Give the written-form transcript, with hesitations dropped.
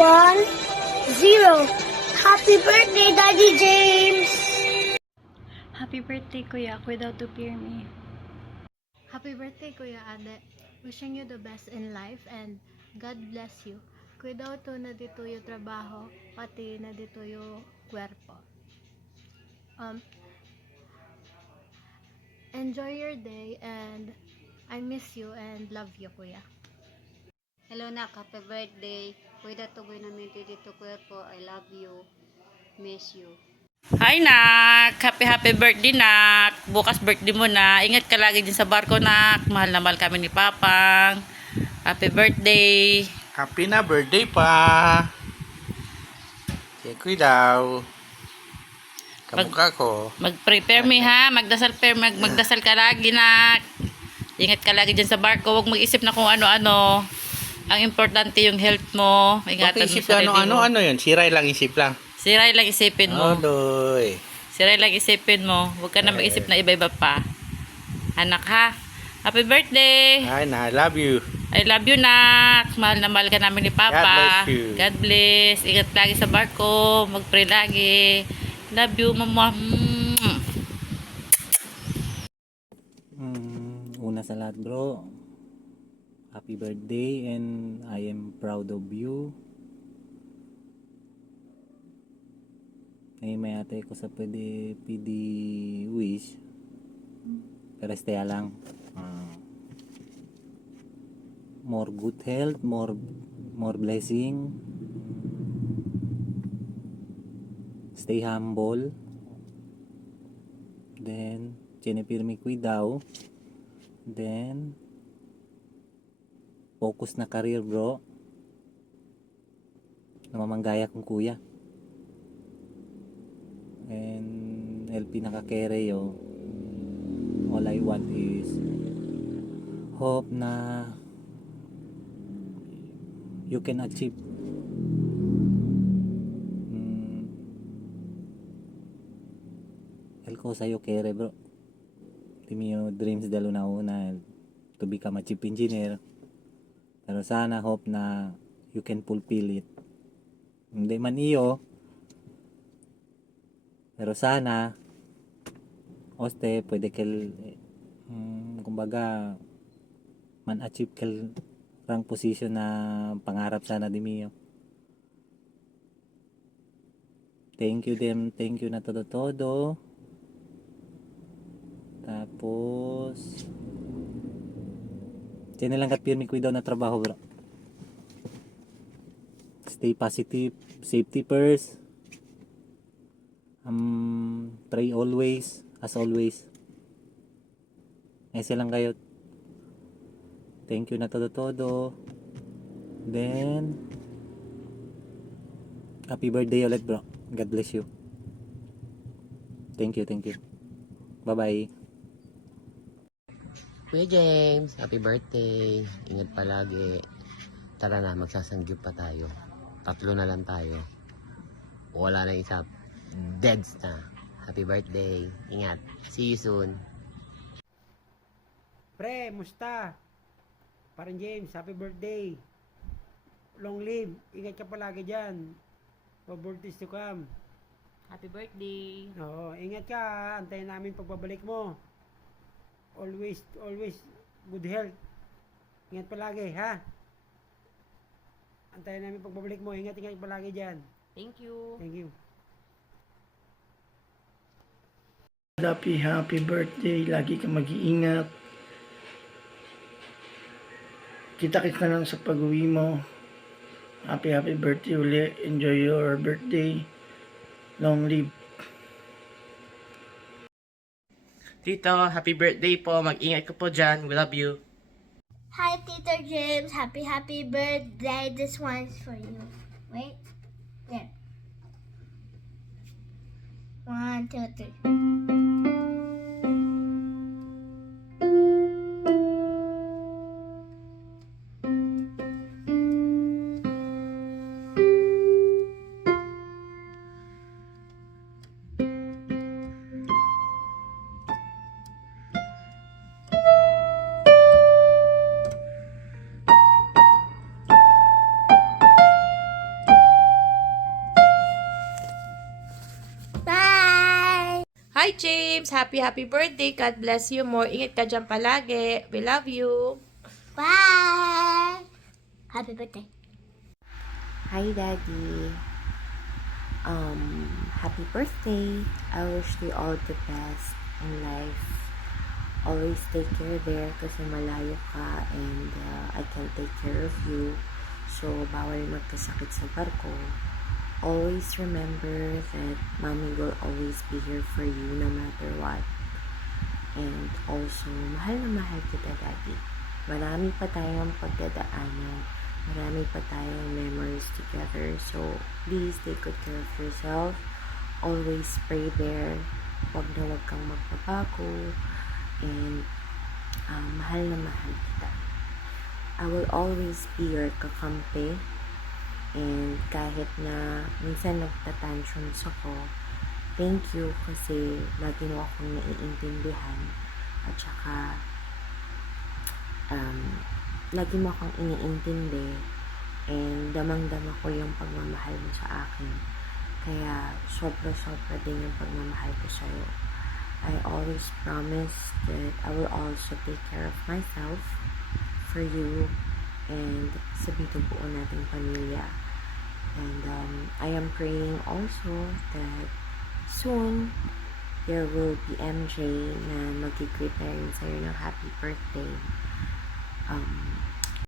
1, 0. Happy birthday, Daddy James! Happy birthday, Kuya. Without to fear me. Happy birthday, Kuya Ade. Wishing you the best in life and God bless you. Cuidado to na dito yung trabaho, pati na dito yung kwerpo. Enjoy your day and I miss you and love you, Kuya. Hello nak, happy birthday. Cuida to namin dito kwerpo. I love you. Miss you. Hi nak! Happy birthday nak! Bukas birthday mo na. Ingat ka lagi din sa barko nak. Mahal na mahal kami ni Papang. Happy birthday! Happy na birthday pa! Check daw. Kamukha ko. Mag-prepare me ha. Magdasal ka lagi nak. Ingat ka lagi dyan sa barko. Huwag mag-isip na kung ano-ano. Ang importante yung health mo. Ingatan mo Isip sa sarili mo. ano yun? Siray lang isip lang. Siray lang isipin mo. Oloy. Siray lang isipin mo. Huwag ka na mag-isip na iba-iba pa. Anak ha. Happy birthday! Ay na, I love you. I love you, nak. Mahal na mahal ka namin ni Papa. God bless you. God bless. Ingat lagi sa barko. Mag-pray lagi. Love you, mama. Una sa lahat bro, happy birthday and I am proud of you. May ate ko sa pwede wish, pero stay lang. More good health, more blessing. Stay humble. Then chinipirmi cuidado. Then focus na career bro. Namamanggaya kong kuya. And LP nakakere yo. All I want is hope na you can achieve el ko sa'yo kere bro. Timi yung dreams dalo na una to become a chief engineer, pero sana hope na you can fulfill it. Hindi man iyo, pero sana oste pwede kel kumbaga man achieve kel rank position na pangarap sana di miyo. Thank you na todo. Tapos tiyan lang kat pirmi cuidado na trabaho bro. Stay positive, safety first. Pray always, as always. Ayos lang kayo. Thank you na todo. Then happy birthday ulit bro. God bless you. Thank you. Bye bye. Kuya James, happy birthday. Ingat palagi. Tara na, magsasangyup pa tayo. 3 na lang tayo. Wala na isa. Deads na. Happy birthday. Ingat. See you soon. Pre, musta? Parang James, happy birthday. Long live. Ingat ka palagi dyan. For birthdays to come. Happy birthday. Oo, ingat ka. Antayin namin pagbabalik mo. Always good health. Ingat palagi, ha? Antayin namin pagbabalik mo. Ingat palagi dyan. Thank you. Happy birthday. Lagi ka mag-iingat. Kita-kita lang sa pag-uwi mo. Happy birthday uli. Enjoy your birthday. Long live. Tito, happy birthday po. Mag-ingat ka po dyan. We love you. Hi, Tito James. Happy birthday. This one's for you. Wait. There. 1, 2, 3. James, happy birthday. God bless you more. Ingat ka dyan palagi. We love you. Bye! Happy birthday. Hi, Daddy. Happy birthday. I wish you all the best in life. Always take care there kasi malayo ka and I can take care of you. So, bawal magkasakit sa barko. Always remember that Mommy will always be here for you no matter what. And also, mahal na mahal kita, Daddy. Marami pa tayong pagdadaanan. Marami pa tayong memories together. So, please take good care of yourself. Always pray there. Huwag na huwag kang magbabago. And, mahal na mahal kita. I will always be your kakampi. And kahit na minsan nagtatantrums ako, thank you kasi lagi mo akong naiintindihan. At saka, lagi mo akong iniintindi and damang-dama ko yung pagmamahal mo sa akin. Kaya sobra-sobra din yung pagmamahal ko sa'yo. I always promise that I will also take care of myself for you and sa buo nating pamilya. And I am praying also that soon there will be MJ na mag-greet na rin sa'yo ng happy birthday.